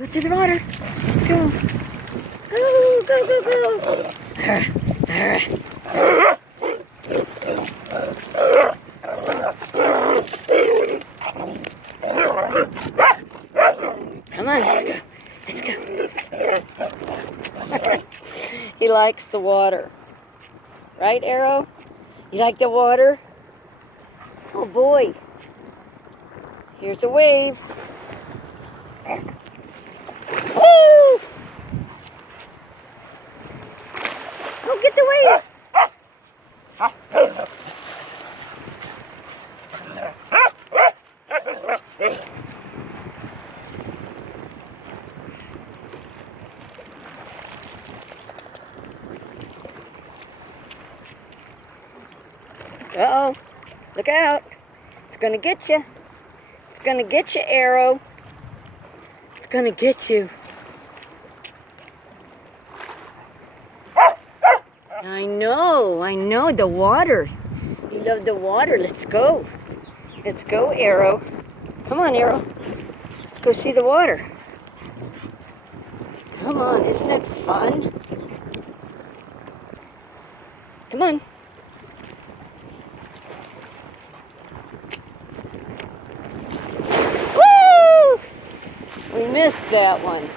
Go through the water. Let's go. Go, go, go, go. Come on, let's go. Let's go. He likes the water. Right, Arrow? You like the water? Oh boy. Here's a wave. Woo! Go get the wave. Uh-oh. Look out. It's gonna get you. It's gonna get you, Arrow. It's gonna get you. I know, the water. You love the water. Let's go. Let's go, Arrow. Come on, Arrow. Let's go see the water. Come on, isn't it fun? Come on. Woo! We missed that one.